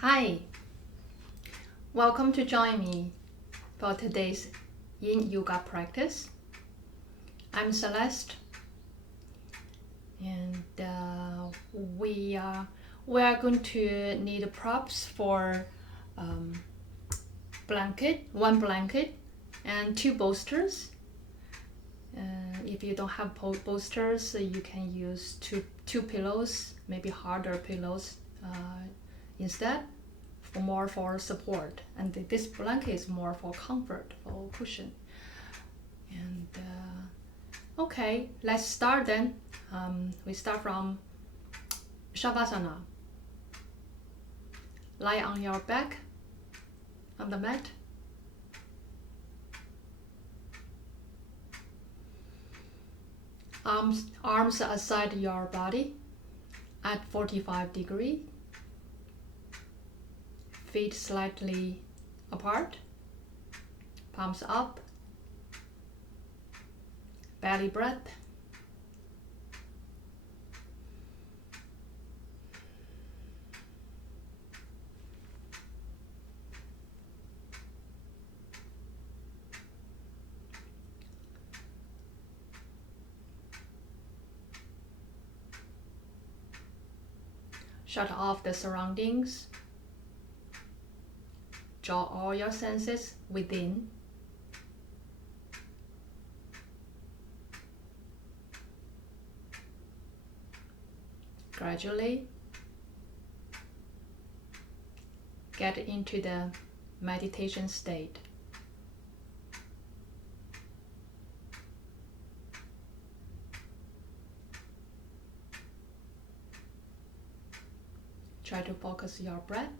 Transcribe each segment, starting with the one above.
Hi, welcome to join me for today's Yin Yoga practice. I'm Celeste, and we are going to need props for one blanket, and two bolsters. If you don't have bolsters, you can use two pillows, maybe harder pillows instead, more for support. And this blanket is more for comfort, for cushion. And okay, let's start then. We start from Shavasana. Lie on your back on the mat. Arms aside your body at 45 degrees. Feet slightly apart. Palms up. Belly breath. Shut off the surroundings. Draw all your senses within. Gradually get into the meditation state. Try to focus your breath.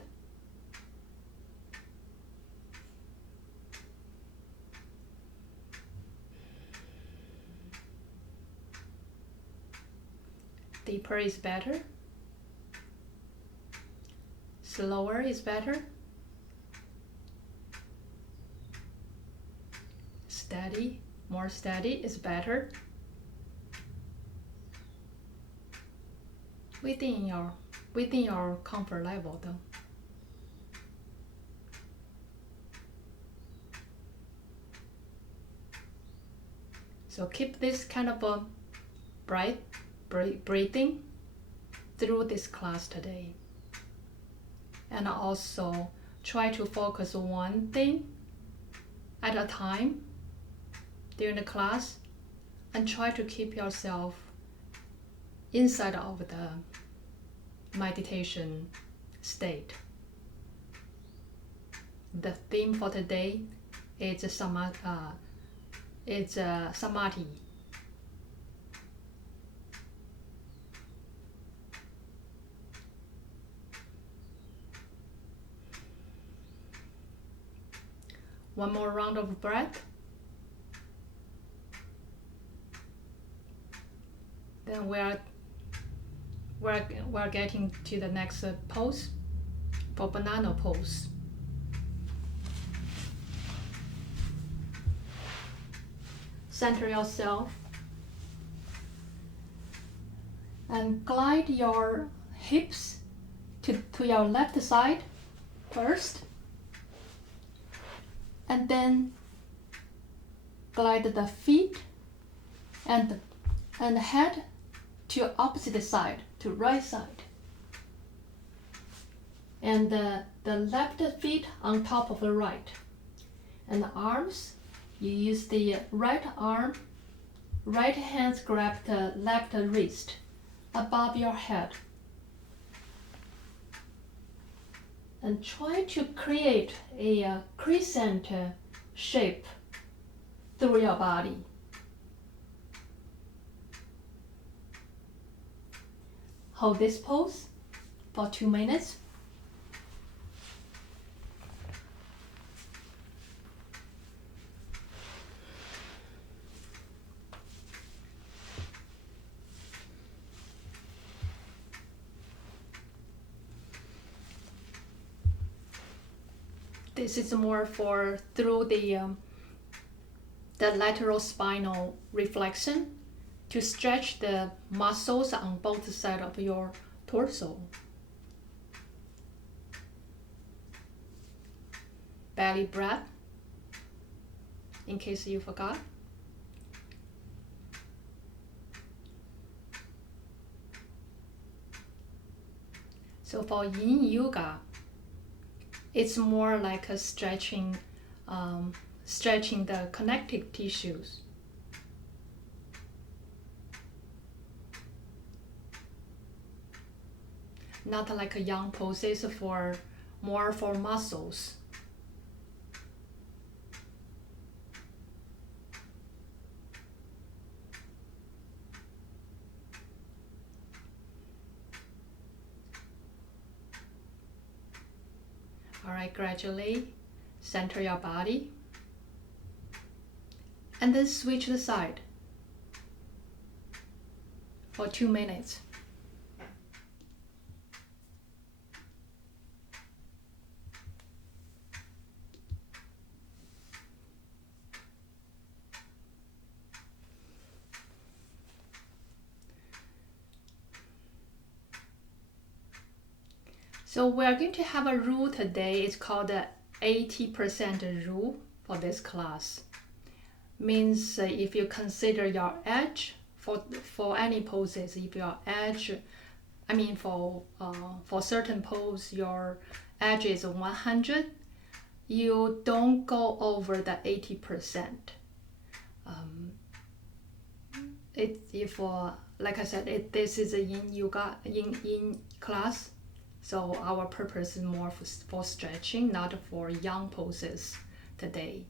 Deeper is better. Slower is better. Steady, more steady is better. Within your comfort level though. So keep this kind of a breathing through this class today. And also try to focus on one thing at a time during the class, and try to keep yourself inside of the meditation state. The theme for today is Samadhi. One more round of breath. Then we're getting to the next pose, for banana pose. Center yourself and glide your hips to your left side first, and then glide the feet and head to opposite side, to right side. And the left feet on top of the right. And the arms, you use the right arm, right hand grab the left wrist above your head. And try to create a crescent shape through your body. Hold this pose for 2 minutes. This is more for through the lateral spinal reflection, to stretch the muscles on both sides of your torso. belly breath, in case you forgot. So for yin yoga, it's more like a stretching the connective tissues. Not like a yang poses more for muscles. All right, gradually center your body and then switch the side for 2 minutes. So we're going to have a rule today. It's called the 80% rule for this class. Means if you consider your edge for any poses, if your edge, for certain pose, your edge is 100, you don't go over the 80%. Like I said, this is a yin yoga yin class. So our purpose is more for stretching, not for yang poses today.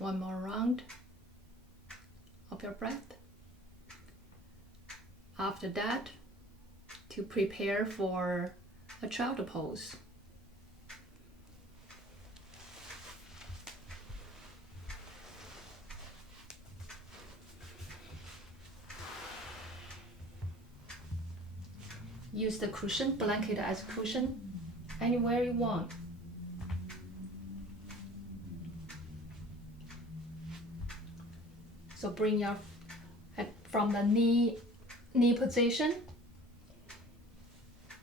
One more round of your breath. After that, to prepare for a child pose. Use the cushion, blanket as cushion, anywhere you want. So bring your head from the knee position.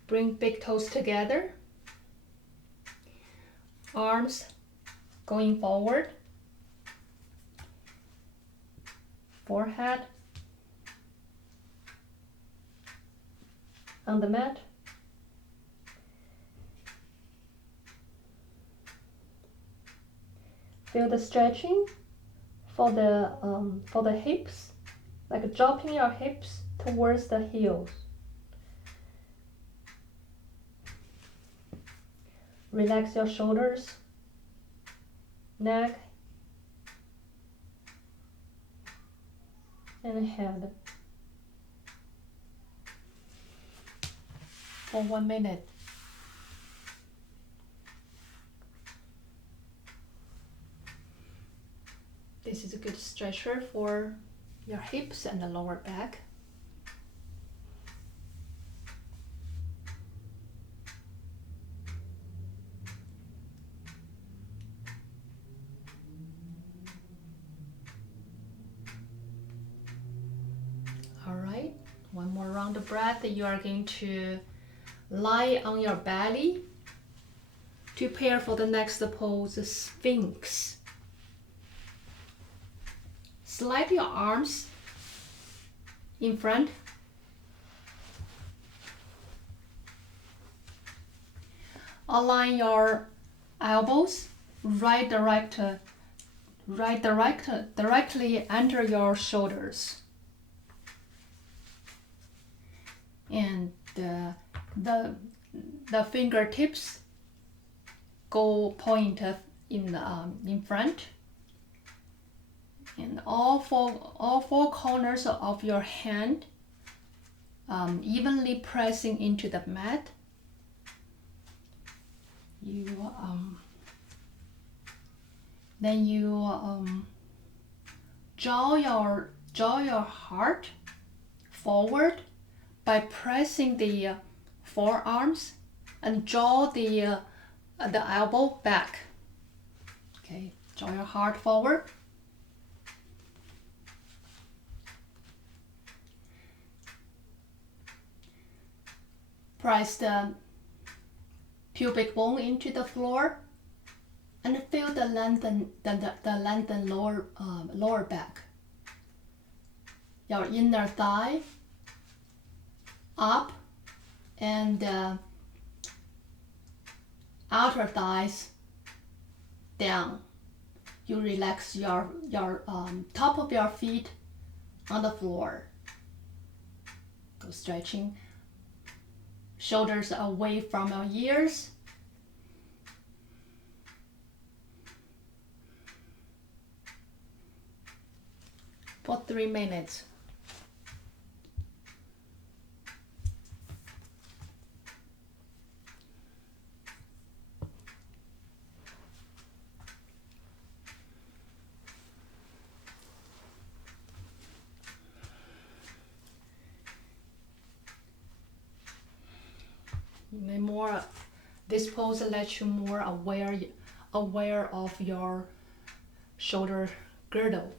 Bring big toes together. Arms going forward. Forehead on the mat. Feel the stretching for the hips, like dropping your hips towards the heels. Relax your shoulders, neck, and head for 1 minute. This is a good stretcher for your hips and the lower back. All right, one more round of breath. You are going to lie on your belly to prepare for the next pose, Sphinx. Slide your arms in front. align your elbows directly under your shoulders, and the fingertips go point in front, and all four corners of your hand evenly pressing into the mat. Then you draw your heart forward by pressing the forearms and draw the elbow back. Okay, draw your heart forward. Press the pubic bone into the floor and feel the lengthen lower back. Your inner thigh up and outer thighs down. You relax your top of your feet on the floor. Go stretching. Shoulders away from your ears. For 3 minutes. This pose lets you more aware of your shoulder girdle.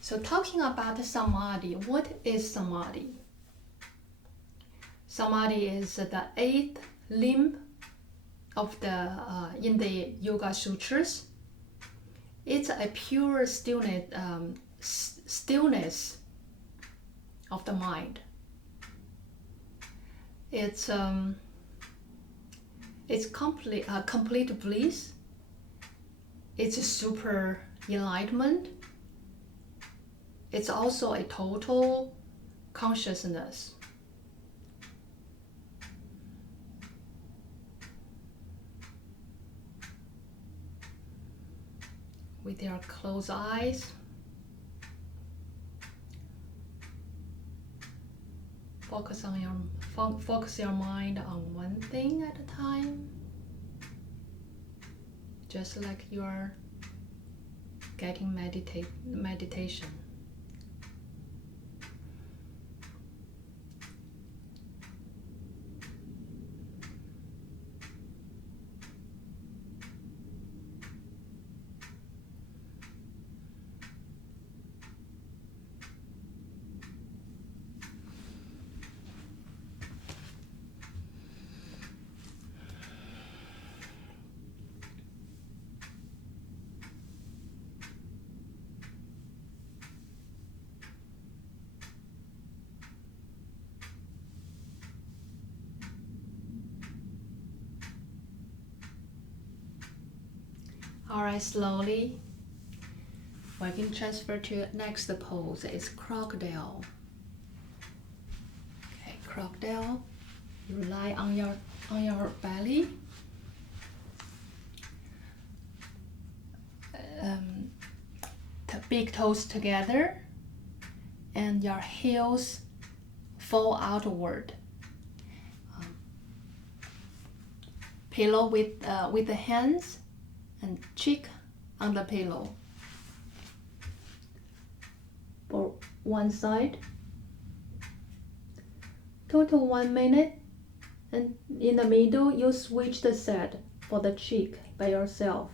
So talking about Samadhi, what is Samadhi? Samadhi is the 8th limb of in the Yoga Sutras. It's a pure stillness of the mind. It's complete bliss. It's a super enlightenment. It's also a total consciousness. With your closed eyes, focus your mind on one thing at a time, just like you are getting meditation. Alright, slowly we can transfer to next pose. Is crocodile. Okay, crocodile. You lie on your belly. Big toes together, and your heels fall outward. Pillow with the hands and cheek on the pillow. For one side. Total 1 minute, and in the middle you switch the set for the cheek by yourself.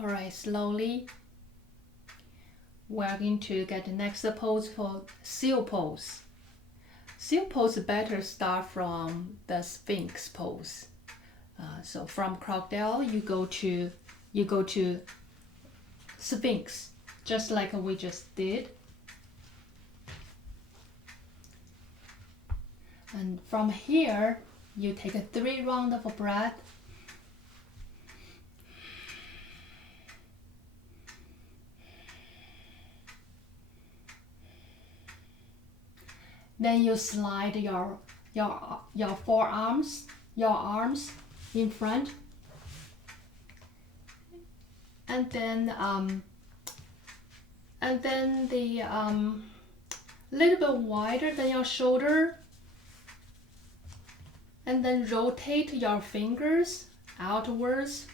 Alright, slowly we're going to get the next pose for seal pose. Seal pose better start from the Sphinx pose. So from crocodile you go to Sphinx, just like we just did. And from here you take a 3 rounds of breath. Then you slide your forearms, your arms in front, and then the little bit wider than your shoulder, and then rotate your fingers outwards.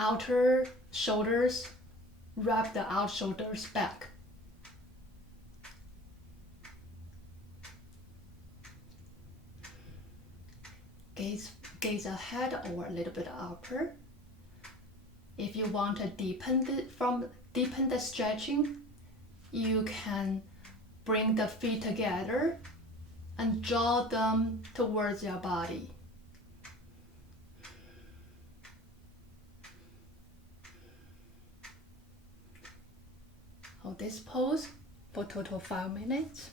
Outer shoulders, wrap the out shoulders back. Gaze ahead or a little bit upper. If you want to deepen the stretching, you can bring the feet together and draw them towards your body. Hold this pose for total 5 minutes.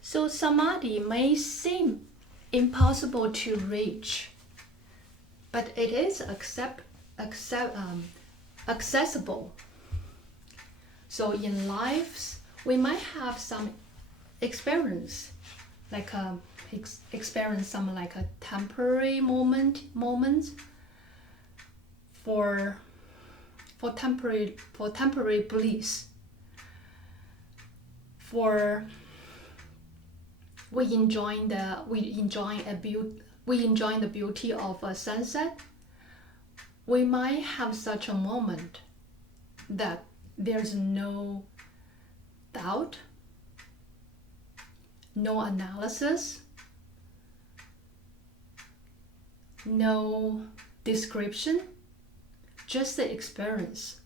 So Samadhi may seem impossible to reach, but it is accessible. So in lives, we might have some experience, like experience some like a temporary moments for temporary bliss. We enjoy the beauty of a sunset. We might have such a moment that there's no doubt, no analysis, no description, just the experience.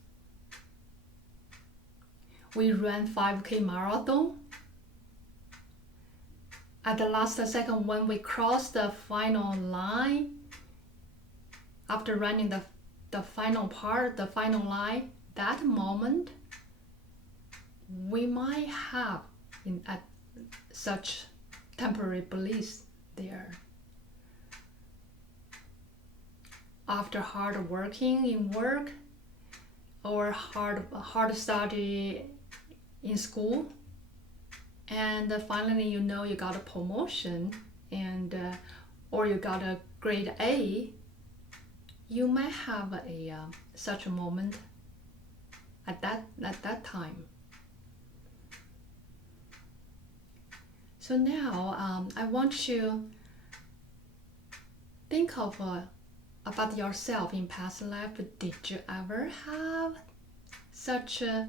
We ran 5K marathon. At the last second, when we crossed the final line, after running the final line, that moment, we might have at such temporary bliss there. After hard working in work or hard study in school, and finally you got a promotion and or you got a grade A, you might have such a moment at that time. So now I want you to think of about yourself in past life. Did you ever have such a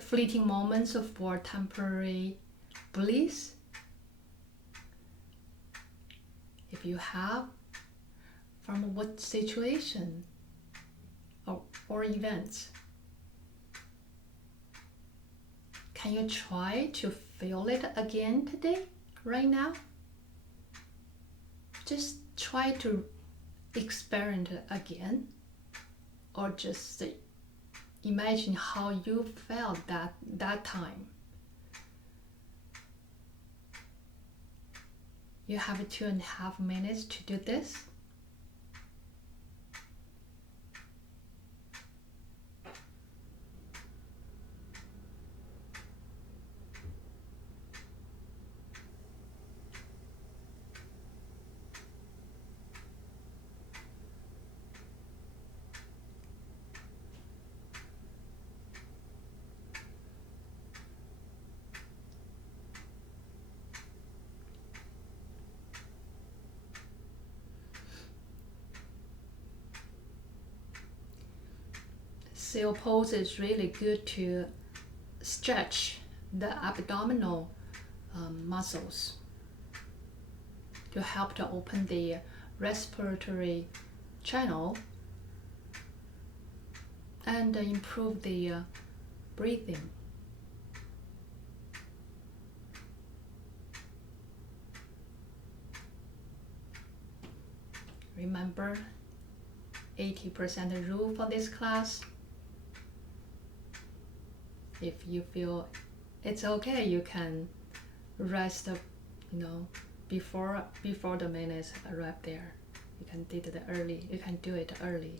fleeting moments for temporary bliss? If you have, from what situation or events? Can you try to feel it again today, right now? Just try to experience it again, or just imagine how you felt that time. You have 2.5 minutes to do this. seal pose is really good to stretch the abdominal muscles to help to open the respiratory channel and improve the breathing. Remember 80% rule for this class. If you feel it's okay, you can rest, before the minutes arrive there. You can do it early. You can do it early.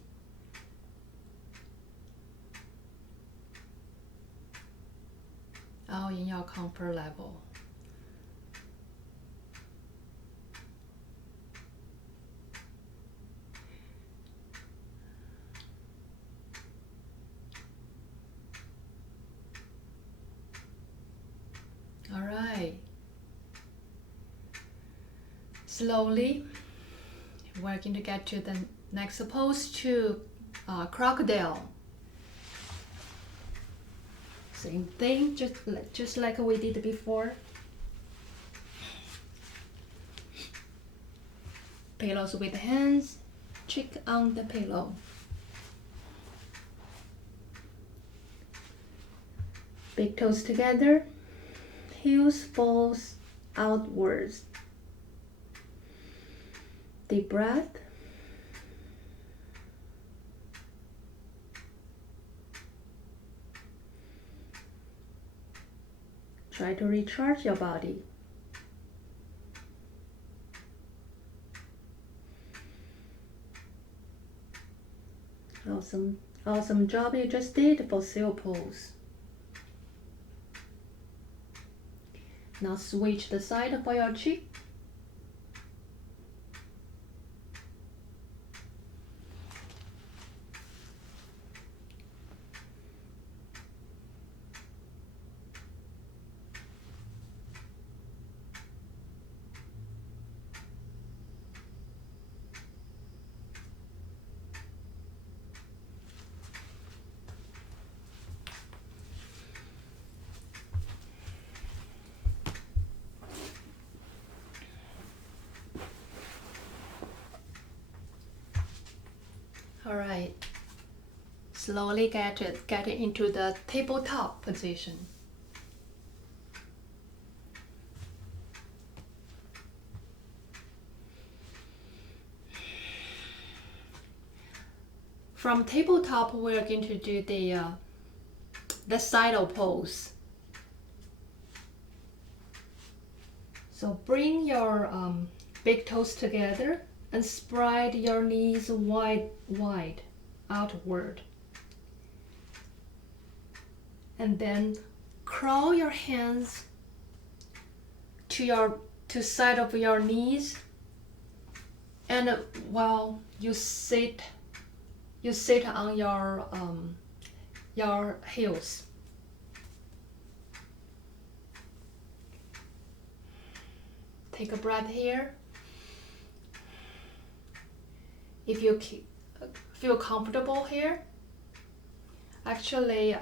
All in your comfort level. All right. Slowly, we're going to get to the next pose, to crocodile. Same thing, just like we did before. Pillows with hands, cheek on the pillow. Big toes together, heels falls outwards. Deep breath. Try to recharge your body. Awesome job you just did for seal pose. Now switch the side for your cheek. All right. Slowly get into the tabletop position. From tabletop, we're going to do the saddle pose. So bring your big toes together and spread your knees wide outward. And then crawl your hands to side of your knees, and while you sit on your heels. Take a breath here. If you feel comfortable here, actually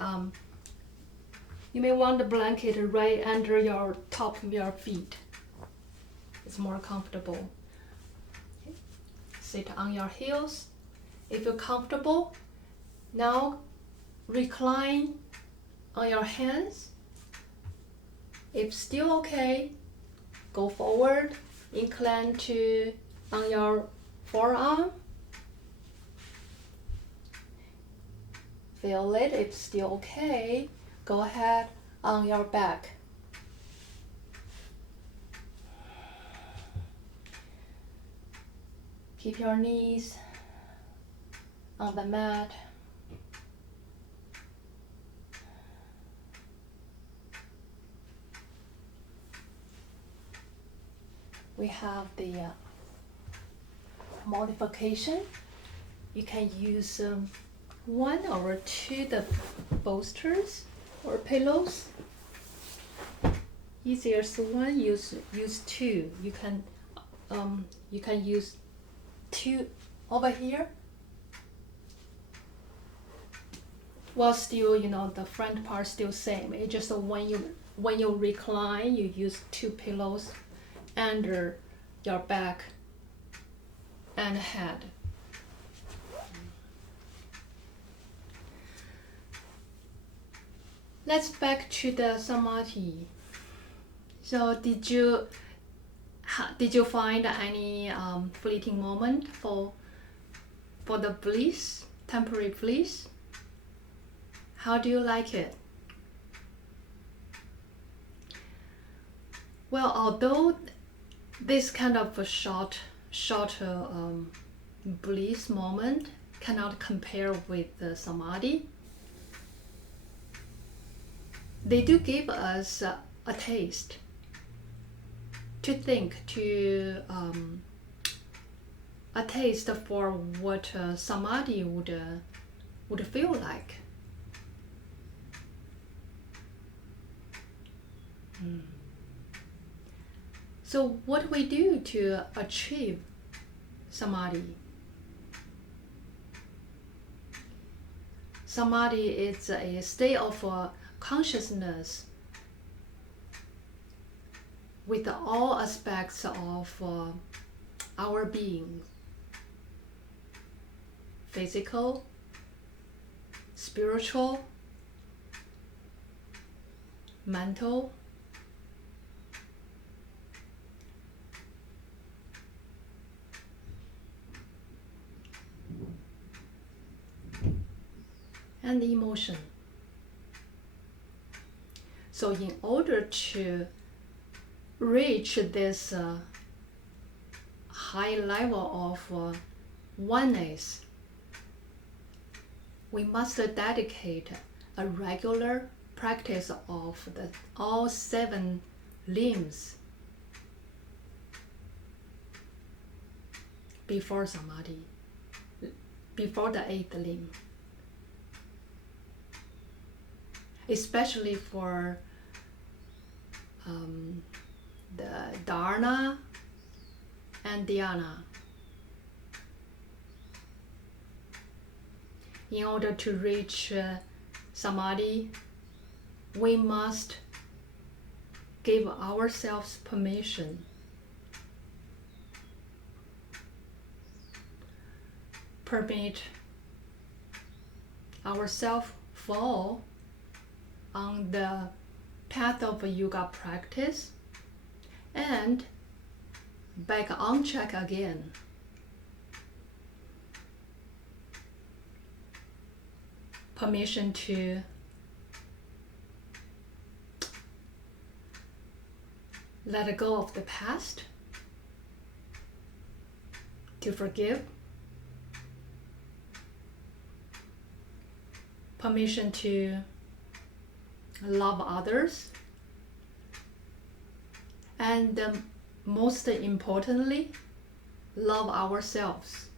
you may want the blanket right under your top of your feet. It's more comfortable. Okay. Sit on your heels. If you're comfortable, now recline on your hands. If still okay, go forward, incline on your forearm. Feel it. If still okay, go ahead on your back. Keep your knees on the mat. We have the modification. You can use one or two the bolsters or pillows. Easiest one, use two. You can use two over here Well, still, the front part still same. It's just when you recline, you use two pillows under your back and head. Let's back to the Samadhi. So did you find any fleeting moment for the bliss, temporary bliss? How do you like it? Well, although this kind of a shorter bliss moment cannot compare with the Samadhi, they do give us a taste to think, a taste for what Samadhi would feel like. So what we do to achieve Samadhi? Samadhi is a state of consciousness with all aspects of our being: physical, spiritual, mental, and emotion. So in order to reach this high level of oneness, we must dedicate a regular practice of all 7 limbs before Samadhi, before the 8th limb. Especially for the dharana and dhyana. In order to reach Samadhi, we must give ourselves permission. Permit ourselves fall on the path of yoga practice and back on track again. Permission to let go of the past, to forgive, permission to love others, and most importantly, love ourselves.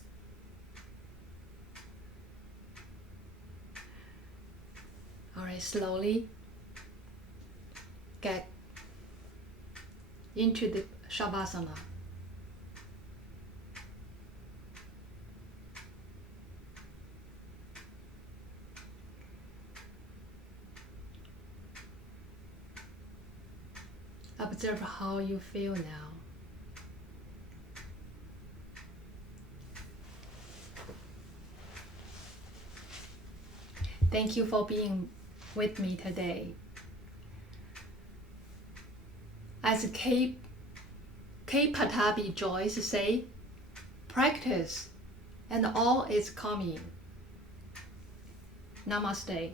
All right, slowly get into the Shavasana. Observe how you feel now. Thank you for being with me today. As K. Patabi Joyce say, practice and all is coming. Namaste.